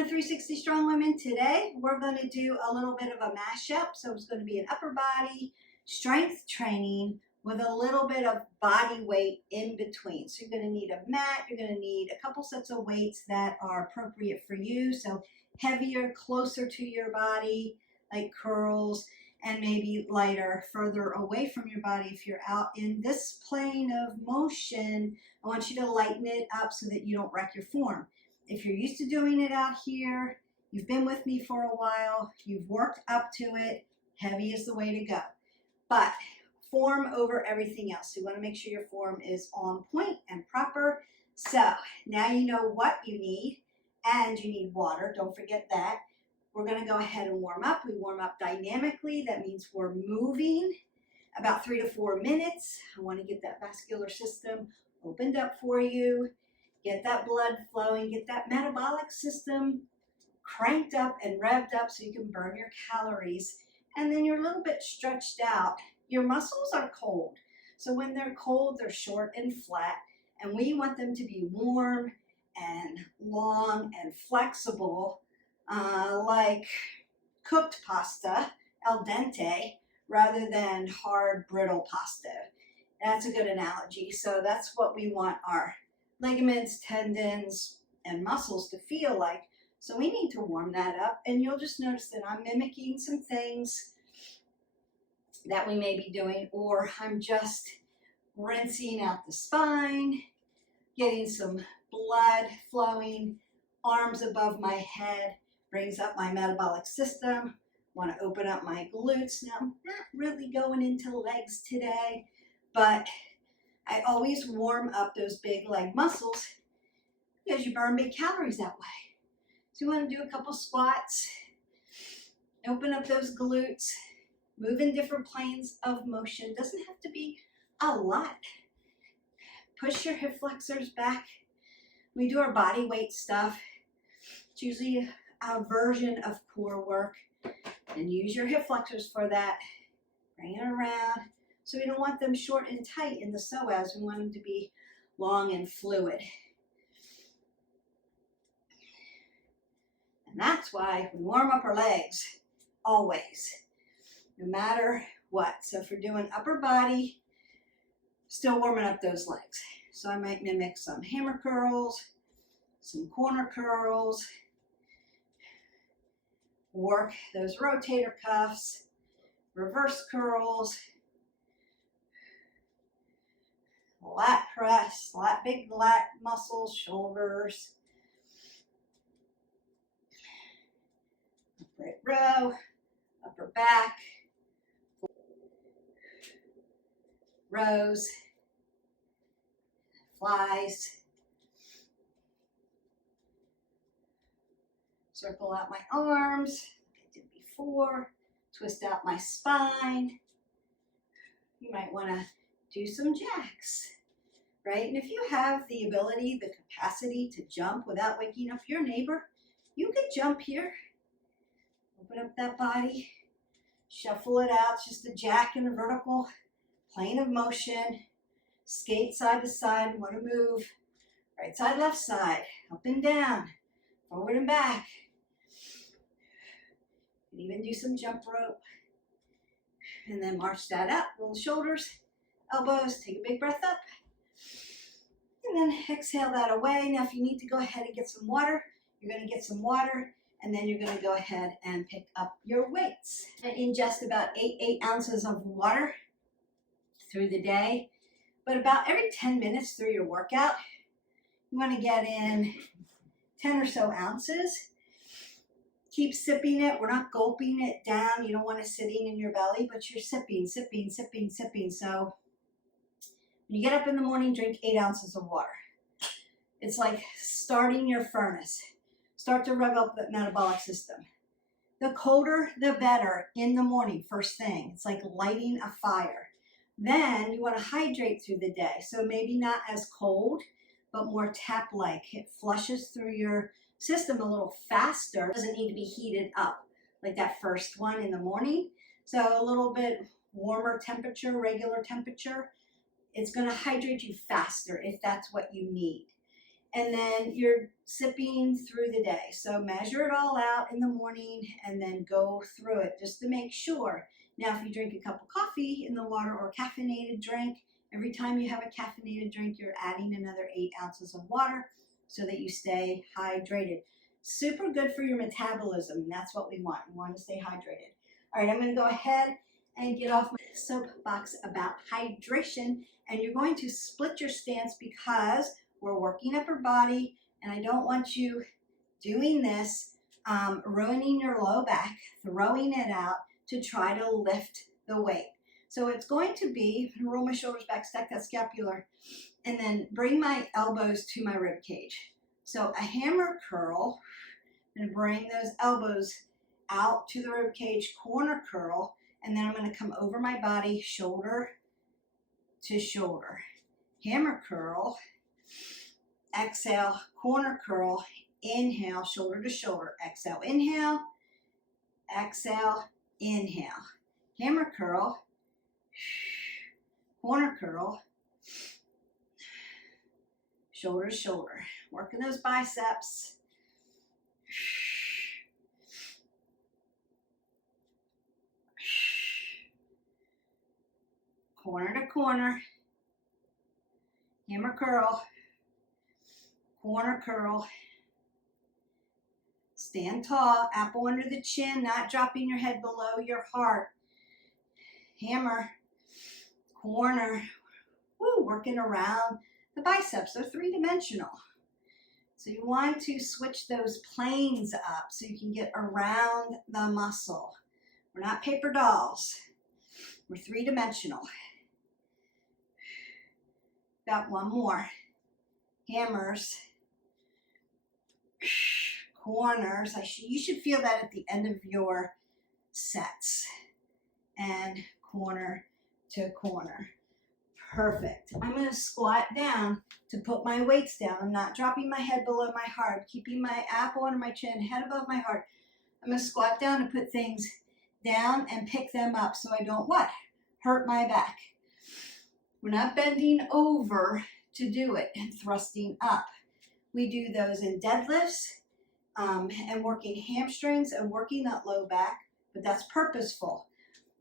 Welcome to 360 Strong Women. Today we're going to do a little bit of a mashup. So it's going to be an upper body strength training with a little bit of body weight in between. So you're going to need a mat, you're going to need a couple sets of weights that are appropriate for you. So heavier, closer to your body, like curls, and maybe lighter, further away from your body. If you're out in this plane of motion, I want you to lighten it up so that you don't wreck your form. If you're used to doing it out here, you've been with me for a while, you've worked up to it, heavy is the way to go. But form over everything else. So you want to make sure your form is on point and proper. So now you know what you need, and you need water. Don't forget that. We're going to go ahead and warm up. We warm up dynamically. That means we're moving about 3 to 4 minutes. I want to get that vascular system opened up for you. Get that blood flowing, get that metabolic system cranked up and revved up so you can burn your calories. And then you're a little bit stretched out. Your muscles are cold. So when they're cold, they're short and flat. And we want them to be warm and long and flexible, like cooked pasta, al dente, rather than hard, brittle pasta. That's a good analogy. So that's what we want our ligaments, tendons, and muscles to feel like. So we need to warm that up, and you'll just notice that I'm mimicking some things that we may be doing, or I'm just rinsing out the spine, getting some blood flowing, arms above my head, brings up my metabolic system. Want to open up my glutes. Now, I'm not really going into legs today, but I always warm up those big leg muscles because you burn big calories that way. So you want to do a couple squats, open up those glutes, move in different planes of motion. Doesn't have to be a lot. Push your hip flexors back. We do our body weight stuff. It's usually a version of core work, and use your hip flexors for that. Bring it around. So we don't want them short and tight in the psoas. We want them to be long and fluid. And that's why we warm up our legs, always, no matter what. So if we're doing upper body, still warming up those legs. So I might mimic some hammer curls, some corner curls, work those rotator cuffs, reverse curls, lat press, big lat muscles, shoulders, upright row, upper back, rows, flies, circle out my arms like I did before, twist out my spine. You might want to do some jacks, right? And if you have the ability, the capacity to jump without waking up your neighbor, you could jump here. Open up that body, shuffle it out. It's just a jack in a vertical plane of motion. Skate side to side, want to move. Right side, left side, up and down, forward and back. You can even do some jump rope. And then march that up, roll the shoulders, elbows, take a big breath up, and then exhale that away. Now if you need to go ahead and get some water, you're going to get some water, and then you're going to go ahead and pick up your weights. And ingest about 8 ounces of water through the day, but about every 10 minutes through your workout, you want to get in 10 or so ounces. Keep sipping it. We're not gulping it down. You don't want it sitting in your belly, but you're sipping, sipping, sipping, sipping. So when you get up in the morning, drink 8 ounces of water. It's like starting your furnace. Start to rev up the metabolic system. The colder, the better in the morning, first thing. It's like lighting a fire. Then you want to hydrate through the day. So maybe not as cold, but more tap-like. It flushes through your system a little faster. It doesn't need to be heated up like that first one in the morning. So a little bit warmer temperature, regular temperature. It's going to hydrate you faster if that's what you need. and then you're sipping through the day. So measure it all out in the morning and then go through it just to make sure. Now, if you drink a cup of coffee in the water or a caffeinated drink, every time you have a caffeinated drink, you're adding another 8 ounces of water so that you stay hydrated. Super good for your metabolism. That's what we want. We want to stay hydrated. All right, I'm going to go ahead and get off my soapbox about hydration, and you're going to split your stance because we're working upper body, and I don't want you doing this, ruining your low back, throwing it out to try to lift the weight. So it's going to be, roll my shoulders back, stack that scapular, and then bring my elbows to my rib cage. So a hammer curl, and bring those elbows out to the rib cage, corner curl, and then I'm going to come over my body, shoulder to shoulder. Hammer curl, exhale, corner curl, inhale, shoulder to shoulder, exhale, inhale, exhale, inhale. Hammer curl, corner curl, shoulder to shoulder. Working those biceps. Corner to corner. Hammer curl, corner curl. Stand tall, apple under the chin, not dropping your head below your heart. Hammer, corner, woo, working around the biceps. They're three-dimensional. So you want to switch those planes up so you can get around the muscle. We're not paper dolls. We're three-dimensional. Got one more. Hammers, corners. You should feel that at the end of your sets. And corner to corner. Perfect. I'm going to squat down to put my weights down. I'm not dropping my head below my heart, keeping my apple under my chin, head above my heart. I'm going to squat down and put things down and pick them up so I don't what? Hurt my back. We're not bending over to do it and thrusting up. We do those in deadlifts and working hamstrings and working that low back, but that's purposeful.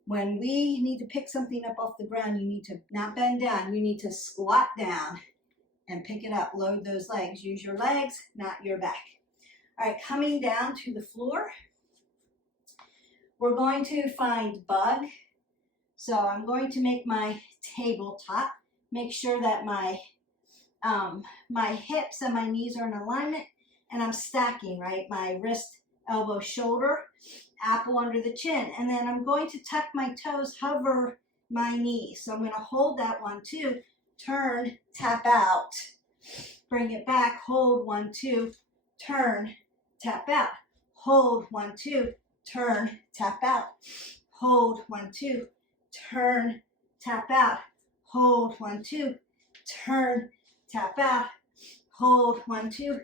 When we need to pick something up off the ground, you need to not bend down. You need to squat down and pick it up. Load those legs. Use your legs, not your back. All right, coming down to the floor, we're going to find bug. So I'm going to make my tabletop. Make sure that my hips and my knees are in alignment, and I'm stacking, right? My wrist, elbow, shoulder, apple under the chin. And then I'm going to tuck my toes, hover my knees. So I'm going to hold that 1, 2, turn, tap out, bring it back, hold 1, 2, turn, tap out, hold 1, 2, turn, tap out, hold 1, 2, turn, tap out, hold 1, 2, turn, tap out, hold 1, 2,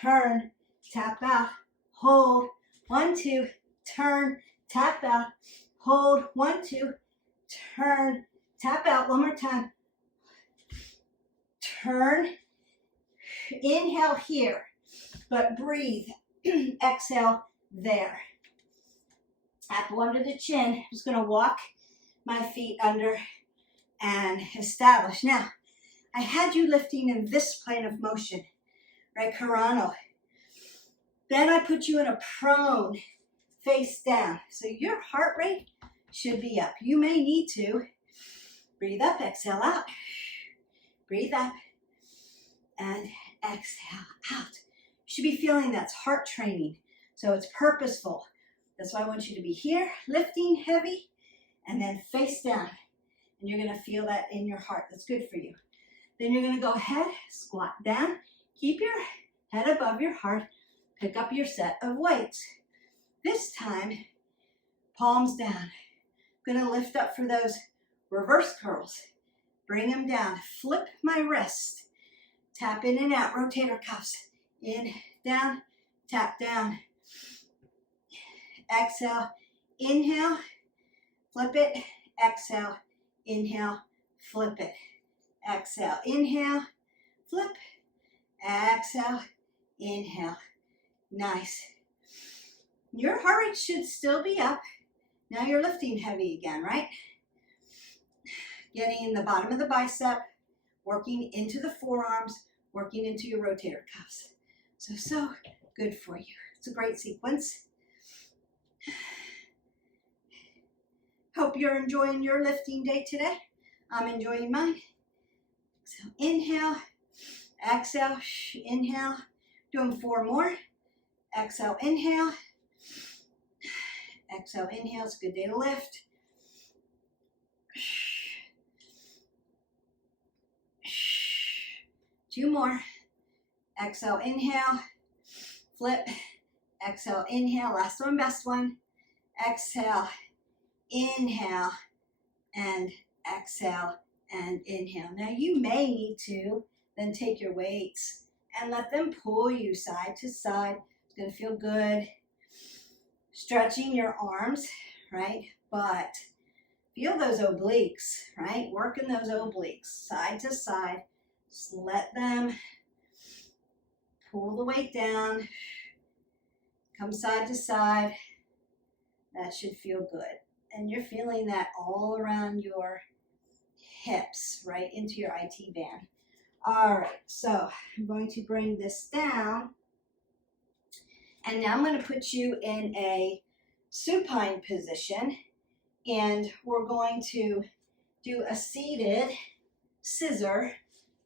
turn, tap out, hold 1, 2, turn, tap out, hold 1, 2, turn, tap out. One more time. Turn, inhale here, but breathe. Exhale there. Apple under the chin. I'm just going to walk my feet under and establish. Now, I had you lifting in this plane of motion, right? Coronal. Then I put you in a prone, face down. So your heart rate should be up. You may need to breathe up, exhale out. Breathe up and exhale out. You should be feeling that's heart training. So it's purposeful. That's why I want you to be here, lifting heavy, and then face down. And you're going to feel that in your heart. That's good for you. Then you're going to go ahead, squat down, keep your head above your heart, pick up your set of weights. This time, palms down. I'm going to lift up for those reverse curls. Bring them down. Flip my wrist. Tap in and out. Rotator cuffs. In, down, tap down. Exhale, inhale, flip it, exhale, inhale, flip it. Exhale, inhale, flip, exhale, inhale. Nice. Your heart rate should still be up. Now you're lifting heavy again, right? Getting in the bottom of the bicep, working into the forearms, working into your rotator cuffs. So good for you. It's a great sequence. Hope you're enjoying your lifting day today. I'm enjoying mine. So inhale, exhale, inhale. Doing 4 more. Exhale, inhale. Exhale, inhale. It's a good day to lift. 2 more. Exhale, inhale. Flip. Exhale, inhale. Last one, best one. Exhale, inhale, and exhale, and inhale. Now you may need to then take your weights and let them pull you side to side. It's going to feel good. Stretching your arms, right? But feel those obliques, right? Working those obliques side to side. Just let them pull the weight down. Come side to side. That should feel good. And you're feeling that all around your hips, right into your IT band. All right, so I'm going to bring this down. And now I'm going to put you in a supine position. And we're going to do a seated scissor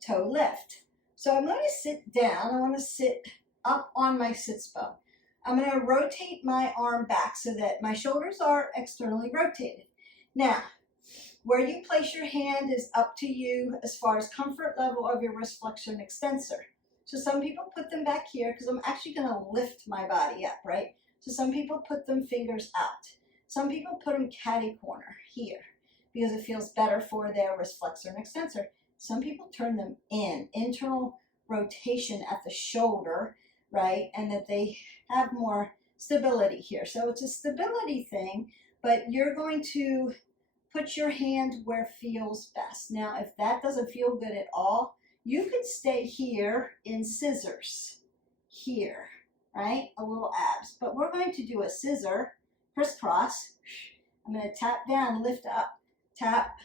toe lift. So I'm going to sit down. I want to sit up on my sits bone. I'm going to rotate my arm back so that my shoulders are externally rotated. Now, where you place your hand is up to you as far as comfort level of your wrist flexor and extensor. So some people put them back here because I'm actually going to lift my body up, right? So some people put them fingers out. Some people put them catty corner here because it feels better for their wrist flexor and extensor. Some people turn them in, internal rotation at the shoulder, right? And that they have more stability here. So it's a stability thing, but you're going to put your hand where it feels best. Now, if that doesn't feel good at all, you could stay here in scissors, here, right? A little abs. But we're going to do a scissor, crisscross. I'm going to tap down, lift up, tap,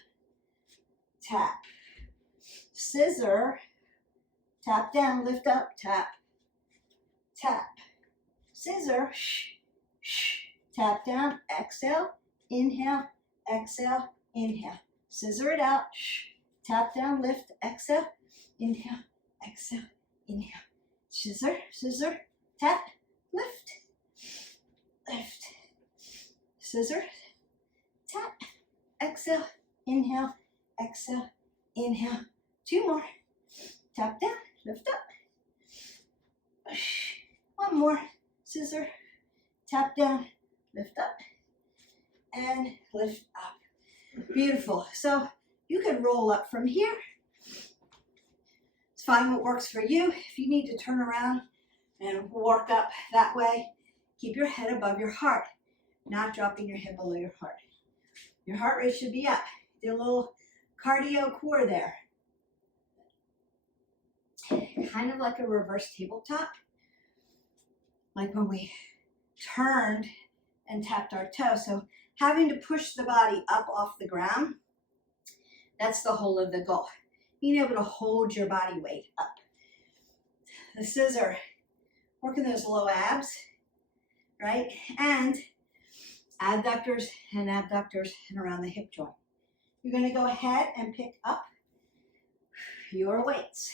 tap. Scissor, tap down, lift up, tap, tap. Scissor, tap down, exhale, inhale, exhale, inhale. Scissor it out, tap down, lift, exhale, inhale, exhale, inhale. Scissor, scissor, tap, lift, lift. Scissor, tap, exhale, inhale, exhale, inhale. 2 more. Tap down, lift up. 1 more. Scissor, tap down, lift up, and lift up. Beautiful. So you can roll up from here. It's find what works for you. If you need to turn around and work up that way, keep your head above your heart, not dropping your head below your heart. Your heart rate should be up. Do a little cardio core there. Kind of like a reverse tabletop. Like when we turned and tapped our toe. So having to push the body up off the ground, that's the whole of the goal. Being able to hold your body weight up. The scissor, working those low abs, right? And adductors and abductors and around the hip joint. You're going to go ahead and pick up your weights.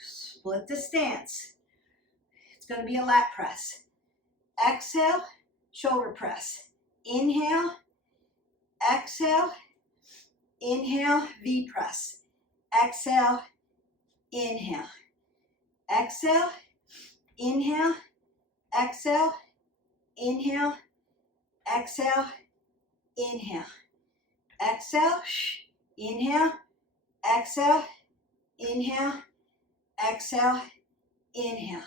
Split the stance. It's going to be a lat press. Exhale, shoulder press. Inhale, exhale, inhale, V press. Exhale, inhale. Exhale, inhale, exhale, inhale, exhale, inhale. Exhale, inhale, exhale, inhale, exhale, inhale.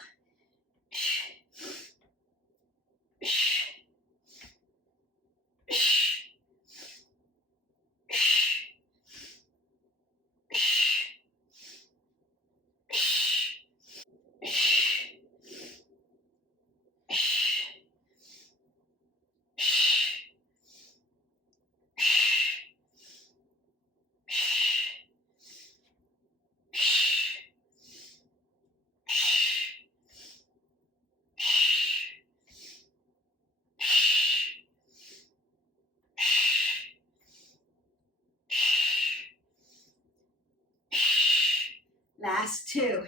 Last 2.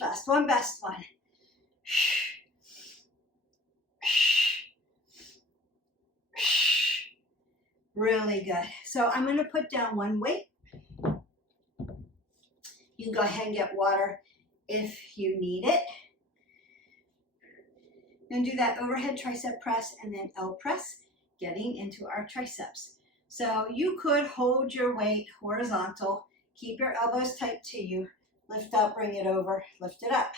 Last one, best one. Really good. So I'm going to put down one weight. You can go ahead and get water if you need it. And do that overhead tricep press and then L press, getting into our triceps. So you could hold your weight horizontal, keep your elbows tight to you, lift up, bring it over, lift it up.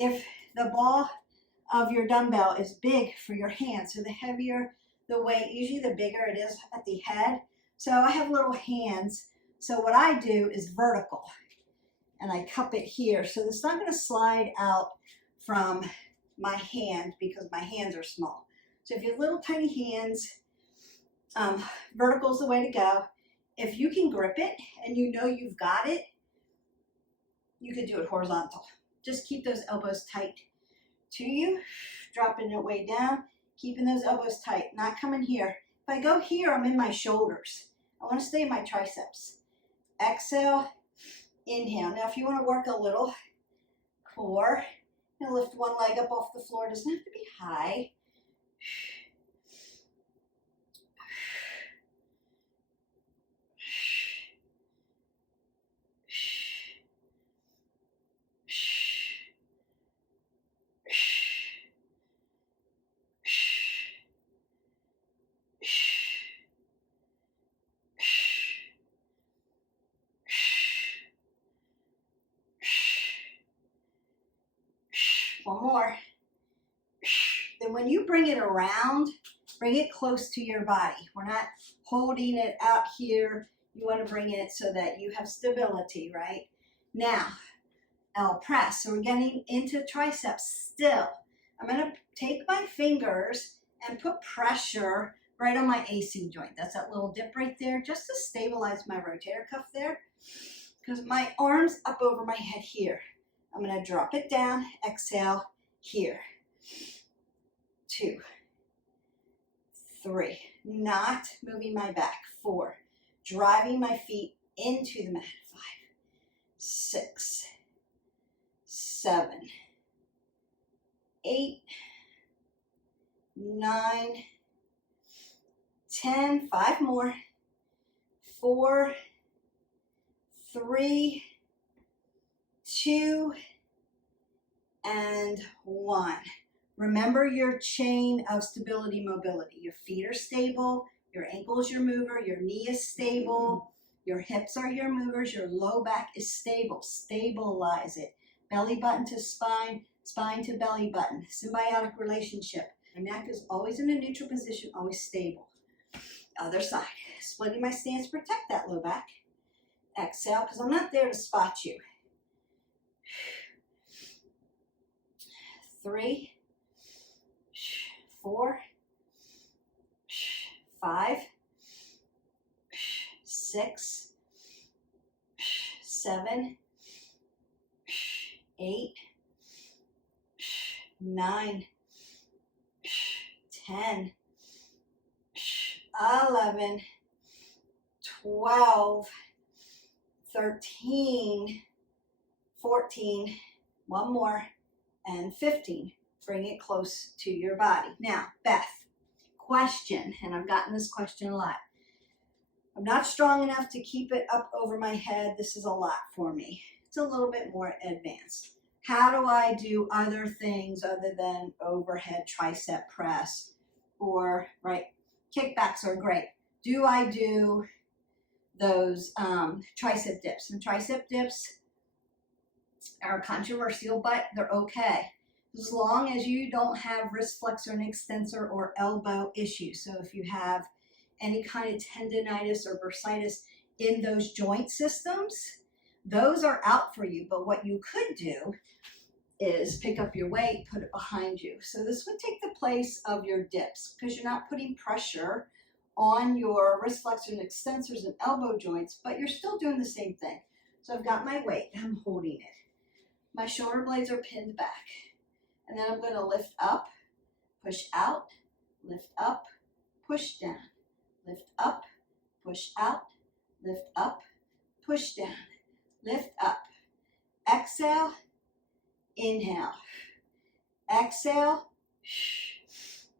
If the ball of your dumbbell is big for your hands, so the heavier the weight, usually the bigger it is at the head. So I have little hands, so what I do is vertical, and I cup it here. So it's not going to slide out from my hand because my hands are small. So if you have little tiny hands, vertical is the way to go. If you can grip it and you know you've got it, you could do it horizontal. Just keep those elbows tight to you, dropping it way down, keeping those elbows tight, not coming here. If I go here, I'm in my shoulders. I want to stay in my triceps. Exhale, inhale. Now if you want to work a little core, and lift one leg up off the floor. It doesn't have to be high. One more. Then when you bring it around, bring it close to your body. We're not holding it out here. You want to bring it so that you have stability, right? Now, L press. So we're getting into triceps still. I'm going to take my fingers and put pressure right on my AC joint. That's that little dip right there, just to stabilize my rotator cuff there. Because my arm's up over my head here. I'm going to drop it down, exhale, here. 2, 3, not moving my back. 4, driving my feet into the mat. 5, 6, 7, 8, 9, 10, 5 more. 4, 3, 2, and 1. Remember your chain of stability, mobility. Your feet are stable, your ankle is your mover, your knee is stable, your hips are your movers, your low back is stable. Stabilize it. Belly button to spine, spine to belly button. Symbiotic relationship. My neck is always in a neutral position, always stable. Other side. Splitting my stance, protect that low back. Exhale, because I'm not there to spot you. 3, 4, 5, 6, 7, 8, 9, 10, 11, 12, 13, 14, one more, and 15. Bring it close to your body. Now, Beth, question, and I've gotten this question a lot. I'm not strong enough to keep it up over my head. This is a lot for me. It's a little bit more advanced. How do I do other things other than overhead tricep press or, right, kickbacks are great. Do I do those tricep dips? And tricep dips are controversial, but they're okay. As long as you don't have wrist flexor and extensor or elbow issues. So if you have any kind of tendonitis or bursitis in those joint systems, those are out for you. But what you could do is pick up your weight, put it behind you. So this would take the place of your dips because you're not putting pressure on your wrist flexors and extensors and elbow joints, but you're still doing the same thing. So I've got my weight, I'm holding it. My shoulder blades are pinned back. And then I'm going to lift up, push out, lift up, push down, lift up, push out, lift up, push down, lift up. Exhale, inhale. Exhale,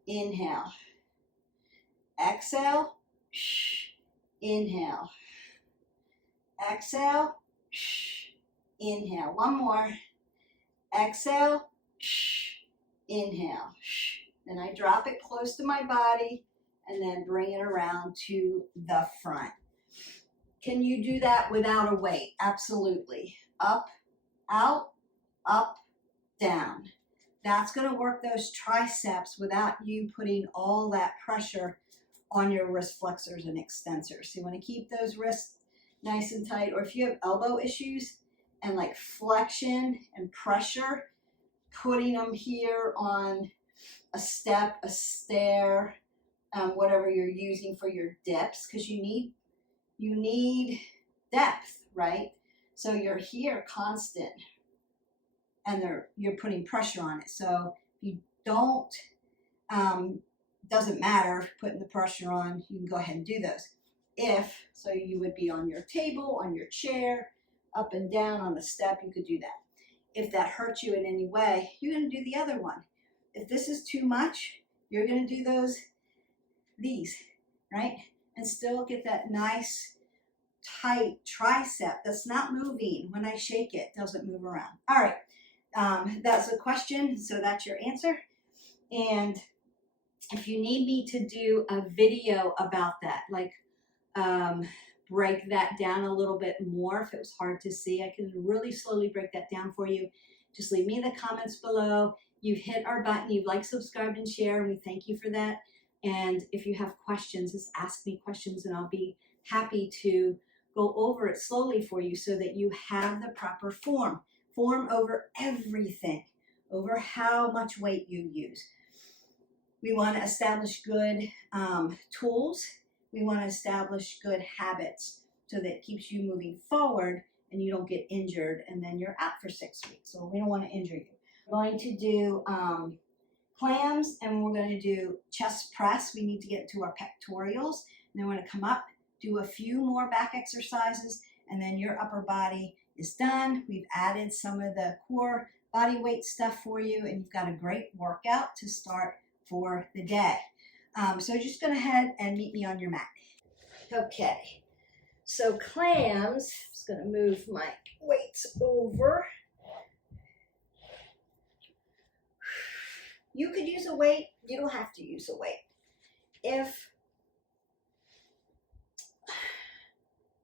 inhale. Exhale, inhale. Exhale, inhale. One more. Exhale, inhale. Then I drop it close to my body and then bring it around to the front. Can you do that without a weight? Absolutely. Up, out, up, down. That's going to work those triceps without you putting all that pressure on your wrist flexors and extensors. So you want to keep those wrists nice and tight. Or if you have elbow issues and like flexion and pressure, putting them here on a step, a stair, whatever you're using for your dips, because you need depth, right? So you're here constant, and you're putting pressure on it. So if you don't, doesn't matter putting the pressure on, you can go ahead and do those. So you would be on your table, on your chair, up and down on the step, you could do that. If that hurts you in any way, you're going to do the other one. If this is too much, you're going to do these, right? And still get that nice, tight tricep that's not moving. When I shake it, it doesn't move around. All right, that's a question, so that's your answer. And if you need me to do a video about that, like break that down a little bit more, if it was hard to see, I can really slowly break that down for you. Just leave me in the comments below. You've hit our button, you've liked, subscribed, and share, and we thank you for that. And if you have questions, just ask me questions and I'll be happy to go over it slowly for you so that you have the proper form over everything, over how much weight you use. We want to establish good tools. We want to establish good habits so that it keeps you moving forward and you don't get injured and then you're out for 6 weeks. So we don't want to injure you. We're going to do clams and we're going to do chest press. We need to get to our pectorials. And then we're going to come up, do a few more back exercises, and then your upper body is done. We've added some of the core body weight stuff for you, and you've got a great workout to start for the day. So just go ahead and meet me on your mat. Okay, so clams, I'm just going to move my weights over. You could use a weight, you don't have to use a weight. If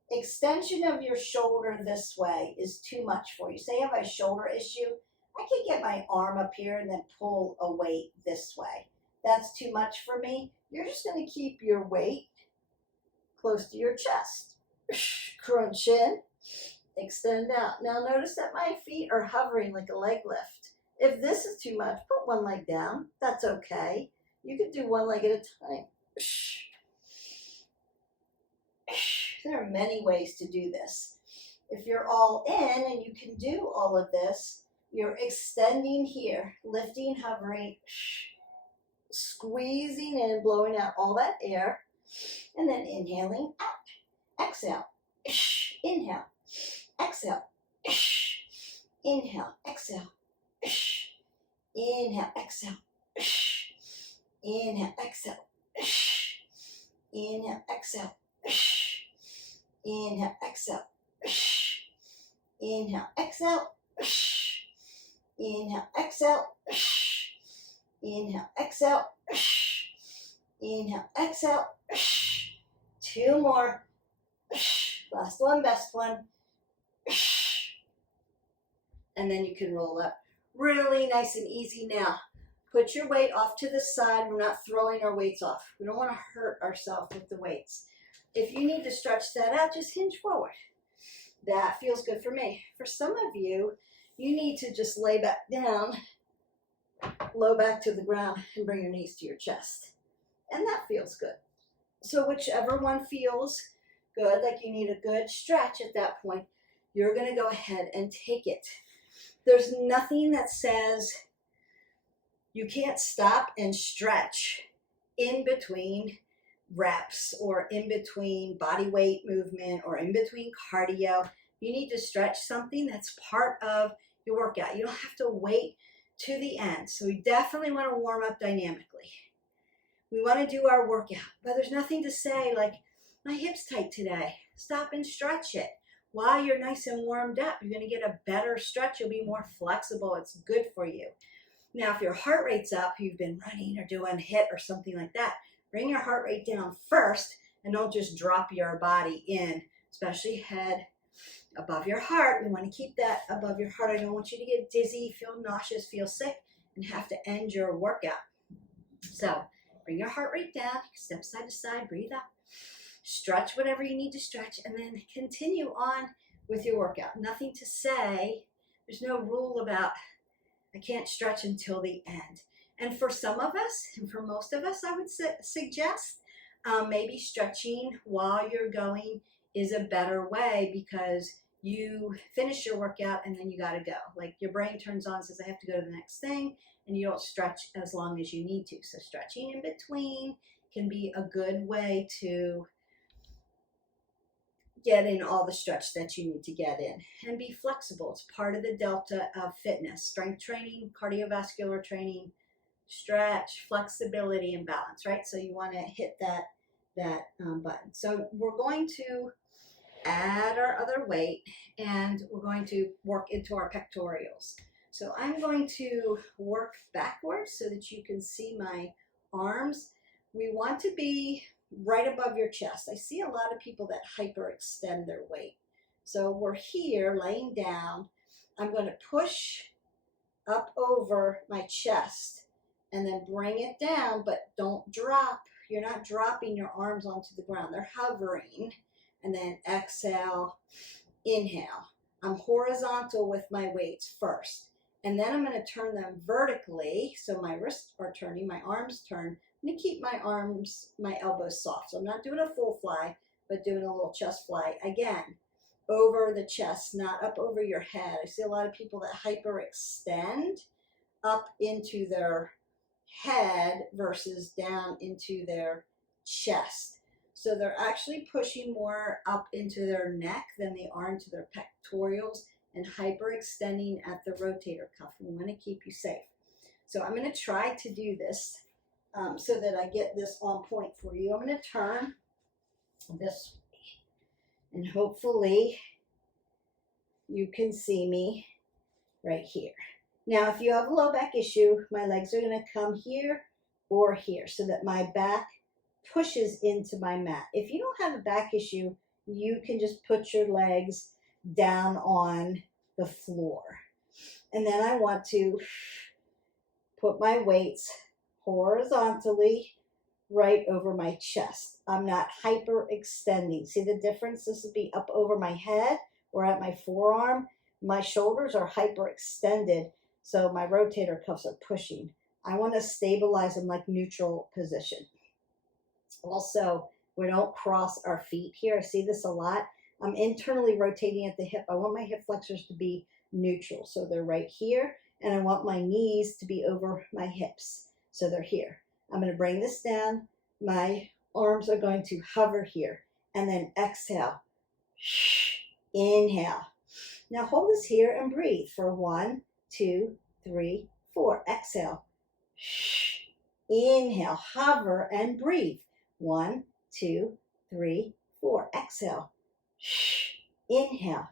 extension of your shoulder this way is too much for you, say you have a shoulder issue, I can get my arm up here and then pull a weight this way. That's too much for me. You're just going to keep your weight close to your chest. Crunch in, extend out. Now notice that my feet are hovering like a leg lift. If this is too much, put one leg down. That's okay. You can do one leg at a time. There are many ways to do this. If you're all in and you can do all of this, you're extending here, lifting, hovering, squeezing in, blowing out all that air, and then inhaling out. Exhale. Inhale. Exhale. Inhale. Exhale. Inhale. Exhale. Inhale. Exhale. Inhale. Exhale. Inhale. Exhale. Inhale. Exhale. Inhale. Exhale. Inhale. Exhale. Inhale. Exhale. 2 more. Last one, best one. And then you can roll up. Really nice and easy now. Put your weight off to the side. We're not throwing our weights off. We don't want to hurt ourselves with the weights. If you need to stretch that out, just hinge forward. That feels good for me. For some of you, you need to just lay back down, low back to the ground, and bring your knees to your chest. And that feels good. So whichever one feels good, like you need a good stretch at that point, you're going to go ahead and take it. There's nothing that says you can't stop and stretch in between reps or in between body weight movement or in between cardio, you need to stretch something that's part of your workout. You don't have to wait to the end. So we definitely want to warm up dynamically. We want to do our workout, but there's nothing to say like, my hip's tight today. Stop and stretch it. While you're nice and warmed up, you're going to get a better stretch. You'll be more flexible. It's good for you. Now, if your heart rate's up, you've been running or doing HIIT or something like that, bring your heart rate down first and don't just drop your body in, especially head above your heart. We want to keep that above your heart. I don't want you to get dizzy, feel nauseous, feel sick, and have to end your workout. So bring your heart rate down, step side to side, breathe up, stretch whatever you need to stretch, and then continue on with your workout. Nothing to say. There's no rule about I can't stretch until the end. And for some of us, and for most of us, I would suggest maybe stretching while you're going is a better way because you finish your workout and then you got to go. Like your brain turns on and says, I have to go to the next thing, and you don't stretch as long as you need to. So stretching in between can be a good way to get in all the stretch that you need to get in and be flexible. It's part of the delta of fitness: strength training, cardiovascular training, stretch, flexibility, and balance, right? So you want to hit that button. So we're going to add our other weight and we're going to work into our pectorials. So I'm going to work backwards so that you can see my arms. We want to be right above your chest. I see a lot of people that hyperextend their weight. So we're here laying down. I'm going to push up over my chest and then bring it down, but don't drop. You're not dropping your arms onto the ground. They're hovering. And then exhale, inhale. I'm horizontal with my weights first. And then I'm going to turn them vertically. So my wrists are turning, my arms turn. I'm going to keep my arms, my elbows soft. So I'm not doing a full fly, but doing a little chest fly. Again, over the chest, not up over your head. I see a lot of people that hyperextend up into their head versus down into their chest. So they're actually pushing more up into their neck than they are into their pectorals and hyperextending at the rotator cuff. We want to keep you safe. So I'm going to try to do this so that I get this on point for you. I'm going to turn this way, and hopefully you can see me right here. Now, if you have a low back issue, my legs are going to come here or here so that my back pushes into my mat. If you don't have a back issue, you can just put your legs down on the floor. And then I want to put my weights horizontally right over my chest. I'm not hyperextending. See the difference? This would be up over my head or at my forearm. My shoulders are hyperextended, so my rotator cuffs are pushing. I want to stabilize them like neutral position. Also, we don't cross our feet here. I see this a lot. I'm internally rotating at the hip. I want my hip flexors to be neutral, so they're right here, and I want my knees to be over my hips, so they're here. I'm going to bring this down. My arms are going to hover here, and then exhale. Inhale. Now hold this here and breathe for 1, 2, 3, 4. Exhale. Inhale. Hover and breathe. 1, 2, 3, 4. Exhale. Inhale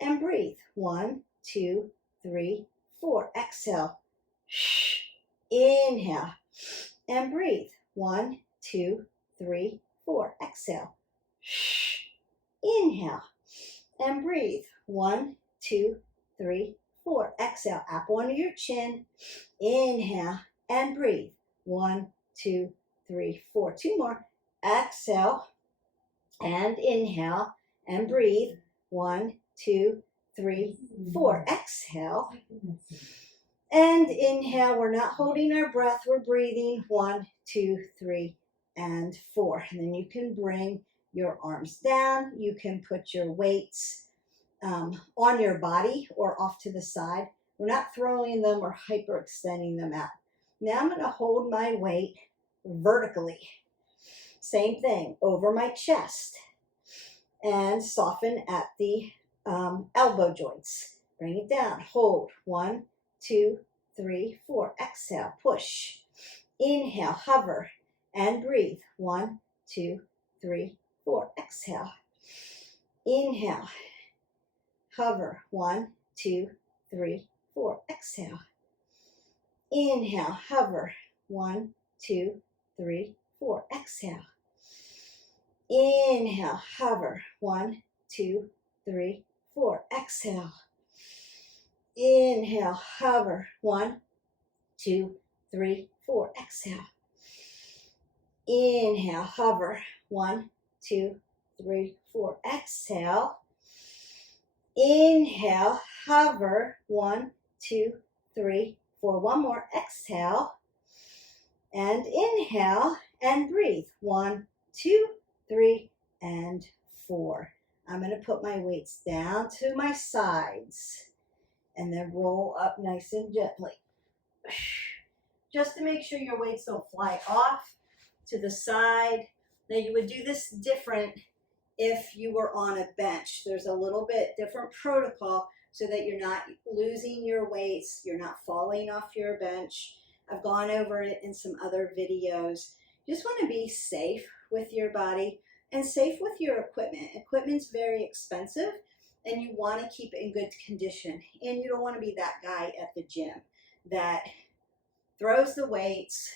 and breathe. 1, 2, 3, 4. Exhale. Inhale and breathe. 1, 2, 3, 4. Exhale. Inhale and breathe. 1, 2, 3, 4. Exhale. Apple under your chin. Inhale and breathe. 1, 2, 3, 4. 2 more. Exhale and inhale and breathe. 1, 2, 3, 4. Exhale and inhale. We're not holding our breath. We're breathing. 1, 2, 3, and 4. And then you can bring your arms down. You can put your weights on your body or off to the side. We're not throwing them or hyperextending them out. Now I'm going to hold my weight vertically. Same thing, over my chest. And soften at the elbow joints. Bring it down. Hold. 1, 2, 3, 4. Exhale. Push. Inhale. Hover and breathe. 1, 2, 3, 4. Exhale. Inhale. Hover. 1, 2, 3, 4. Exhale. Inhale. Hover. 1, 2, 3, 4. Exhale. Inhale. Hover. 1, 2, 3, 4. Exhale. Inhale. Hover. 1, 2, 3, 4. Exhale. Inhale. Hover. 1, 2, 3, 4. Exhale. Inhale. Hover. 1, 2, 3, 4. One more. Exhale. And inhale. And breathe. 1, 2, 3, and 4. I'm going to put my weights down to my sides and then roll up nice and gently. Just to make sure your weights don't fly off to the side. Now you would do this different if you were on a bench. There's a little bit different protocol so that you're not losing your weights, you're not falling off your bench. I've gone over it in some other videos. You just want to be safe with your body and safe with your equipment. Equipment's very expensive and you want to keep it in good condition. And you don't want to be that guy at the gym that throws the weights,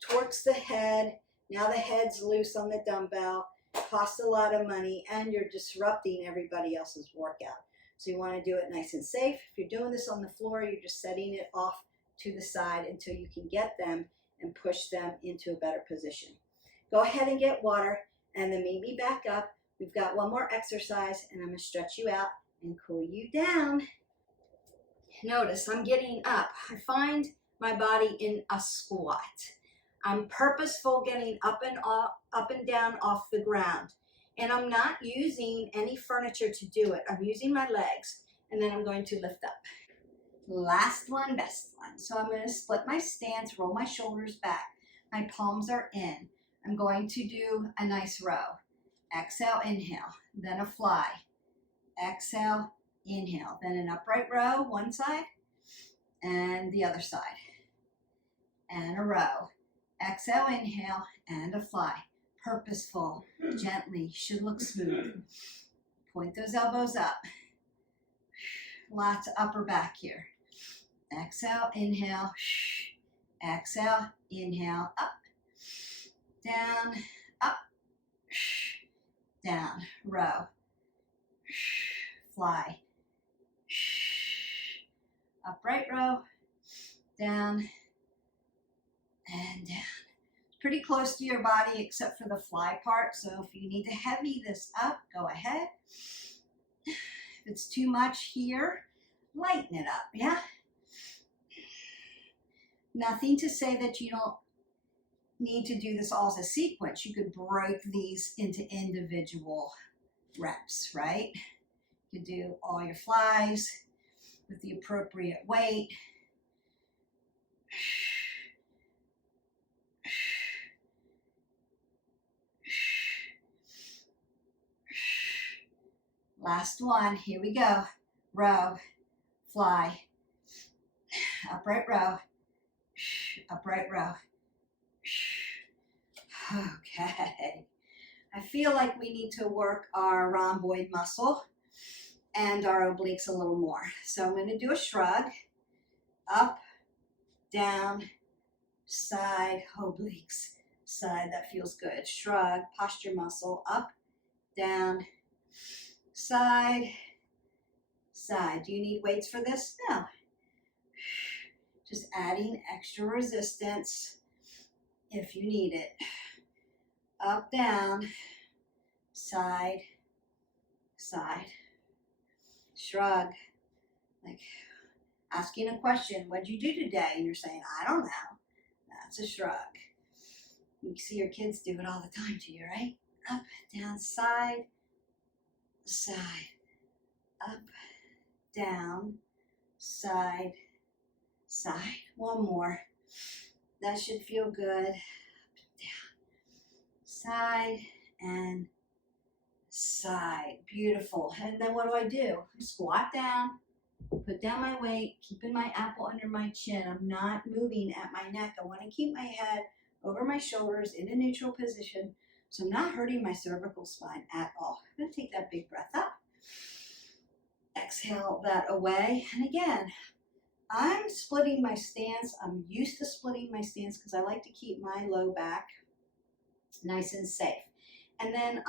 torques the head. Now the head's loose on the dumbbell, costs a lot of money, and you're disrupting everybody else's workout. So you want to do it nice and safe. If you're doing this on the floor, you're just setting it off to the side until you can get them and push them into a better position. Go ahead and get water and then meet me back up. We've got one more exercise and I'm going to stretch you out and cool you down. Notice I'm getting up. I find my body in a squat. I'm purposeful getting up and down off the ground. And I'm not using any furniture to do it. I'm using my legs and then I'm going to lift up. Last one, best one. So I'm going to split my stance, roll my shoulders back. My palms are in. I'm going to do a nice row. Exhale, inhale, then a fly. Exhale, inhale, then an upright row, one side, and the other side. And a row. Exhale, inhale, and a fly. Purposeful, gently, should look smooth. Point those elbows up. Lots of upper back here. Exhale, inhale, exhale, inhale, up, down, up, down, row, fly, upright row, down, and down. It's pretty close to your body except for the fly part, so if you need to heavy this up, go ahead. If it's too much here, lighten it up, yeah? Nothing to say that you don't need to do this all as a sequence. You could break these into individual reps, right? You could do all your flies with the appropriate weight. Last one, here we go. Row, fly, upright row, upright row. Okay. I feel like we need to work our rhomboid muscle and our obliques a little more. So I'm going to do a shrug. Up, down, side, obliques, side. That feels good. Shrug, posture muscle. Up, down, side, side. Do you need weights for this? No. Just adding extra resistance if you need it. Up, down, side, side. Shrug. Like asking a question, what'd you do today? And you're saying, I don't know. That's a shrug. You see your kids do it all the time to you, right? Up, down, side, side. Up, down, side, side. One more. That should feel good. Up, down, side and side. Beautiful. And then what do? Squat down, put down my weight, keeping my apple under my chin. I'm not moving at my neck. I want to keep my head over my shoulders in a neutral position, so I'm not hurting my cervical spine at all. I'm going to take that big breath up. Exhale that away. And again, I'm splitting my stance. I'm used to splitting my stance because I like to keep my low back nice and safe. And then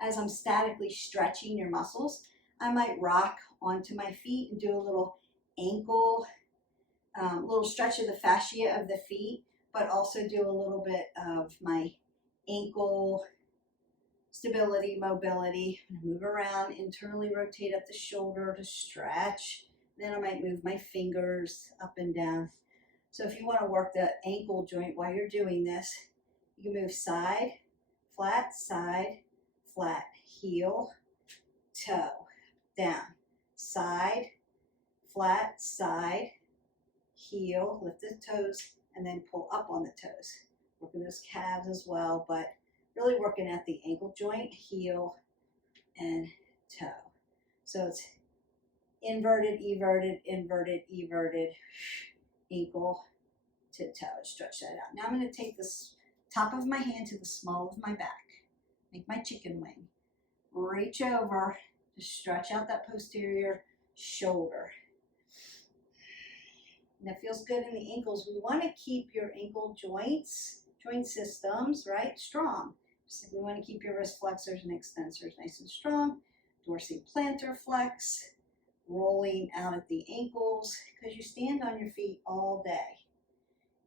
as I'm statically stretching your muscles, I might rock onto my feet and do a little ankle, little stretch of the fascia of the feet, but also do a little bit of my ankle stability, mobility. Move around, internally rotate at the shoulder to stretch. Then I might move my fingers up and down. So if you want to work the ankle joint while you're doing this, you can move side, flat, heel, toe, down, side, flat, side, heel, lift the toes, and then pull up on the toes. Working those calves as well, but really working at the ankle joint, heel, and toe. So it's inverted, everted, inverted, everted, ankle to toe. Stretch that out. Now I'm going to take this top of my hand to the small of my back. Make my chicken wing. Reach over to stretch out that posterior shoulder. And that feels good in the ankles. We want to keep your ankle joints, joint systems, right, strong. So we want to keep your wrist flexors and extensors nice and strong. Dorsiplantar flex, rolling out at the ankles because you stand on your feet all day.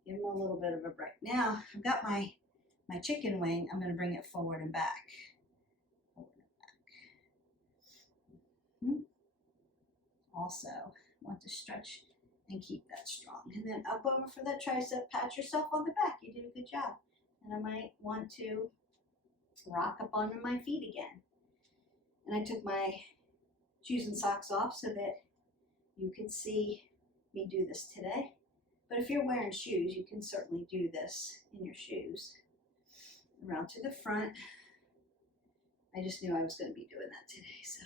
Give them a little bit of a break. Now, I've got my chicken wing. I'm going to bring it forward and back. Also, want to stretch and keep that strong. And then up over for that tricep, pat yourself on the back. You did a good job. And I might want to rock up onto my feet again. And I took my shoes and socks off so that you could see me do this today. But if you're wearing shoes, you can certainly do this in your shoes. Around to the front. I just knew I was going to be doing that today. So,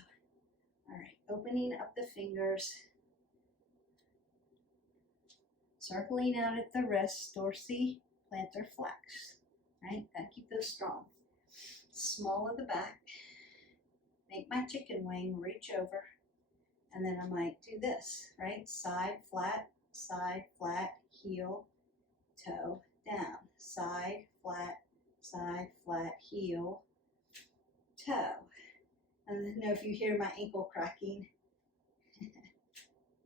all right, opening up the fingers. Circling out at the wrist, dorsiplantar flex. Right, gotta keep those strong. Small of the back. Make my chicken wing, reach over. And then I might do this, right? Side, flat, heel, toe, down. Side, flat, heel, toe. And then if you hear my ankle cracking,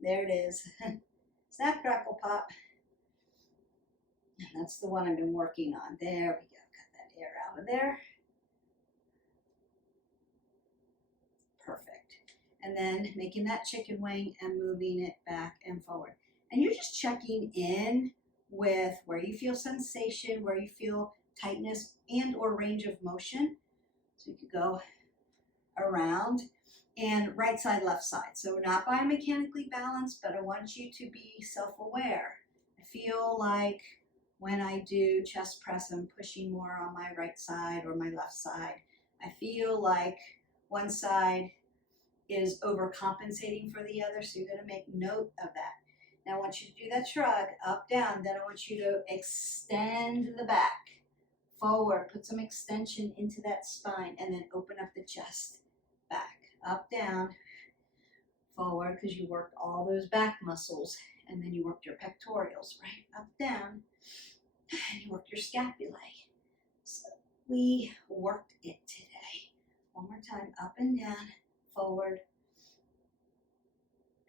there it is. Snap, crackle, pop. And that's the one I've been working on. There we go. Got that air out of there. Perfect. And then making that chicken wing and moving it back and forward. And you're just checking in with where you feel sensation, where you feel tightness and or range of motion. So you could go around and right side, left side. So not biomechanically balanced, but I want you to be self-aware. I feel like when I do chest press, I'm pushing more on my right side or my left side. I feel like one side is overcompensating for the other, so you're going to make note of that. Now I want you to do that shrug, up, down. Then I want you to extend the back, forward, put some extension into that spine, and then open up the chest, back, up, down, forward, because you worked all those back muscles, and then you worked your pectorials, right? Up, down, and you worked your scapulae. So we worked it today. One more time, up and down, forward,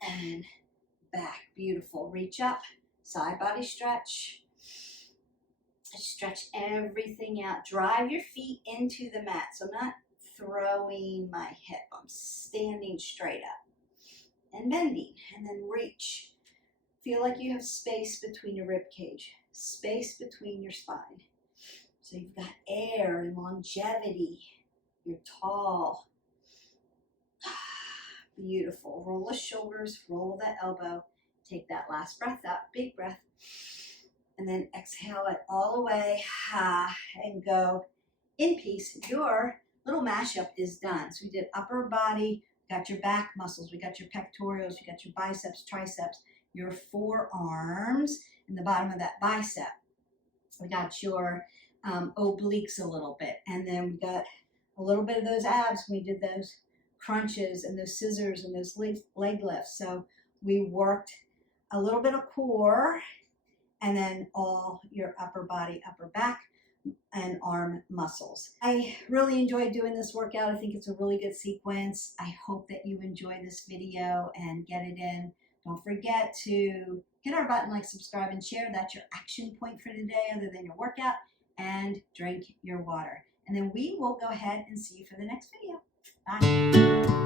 and back. Beautiful. Reach up, side body stretch. Stretch everything out. Drive your feet into the mat. So I'm not throwing my hip. I'm standing straight up and bending, and then reach. Feel like you have space between your rib cage, space between your spine. So you've got air and longevity. You're tall. Beautiful. Roll the shoulders, roll the elbow. Take that last breath out, big breath. And then exhale it all the way and go in peace, your little mashup is done. So we did upper body, got your back muscles, we got your pectorals, we got your biceps, triceps, your forearms, and the bottom of that bicep. We got your obliques a little bit, and then we got a little bit of those abs. We did those crunches and those scissors and those leg lifts. So we worked a little bit of core, and then all your upper body, upper back, and arm muscles. I really enjoyed doing this workout. I think it's a really good sequence. I hope that you enjoy this video and get it in. Don't forget to hit our button, like, subscribe, and share. That's your action point for today other than your workout. And drink your water. And then we will go ahead and see you for the next video. Bye.